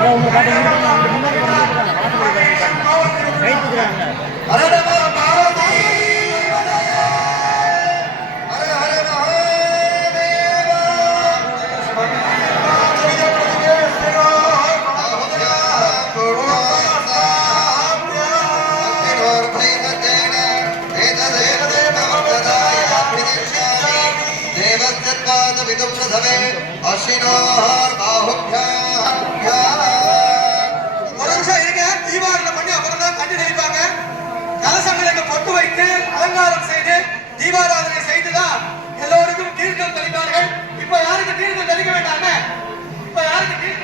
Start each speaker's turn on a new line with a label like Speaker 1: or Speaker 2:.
Speaker 1: அவங்க பார்த்தீங்கன்னா விதுப்ரதவே அஸ்வினோர் பாஹுப்யாம்
Speaker 2: ஒரு நிமிஷம் இருங்க தீபாவளி பண்ணி அப்புறம் தான் தண்ணி தெளிப்பாங்க. கலசங்களுக்கு பொட்டு வைத்து அலங்காரம் செய்து தீபாராதனை செய்துதான் எல்லோருக்கும் தீர்க்கம் தெளிப்பார்கள். இப்ப யாருக்கு தீர்க்கம் தெளிக்க வேண்டாம்? இப்ப யாருக்கு தீர்க்கம்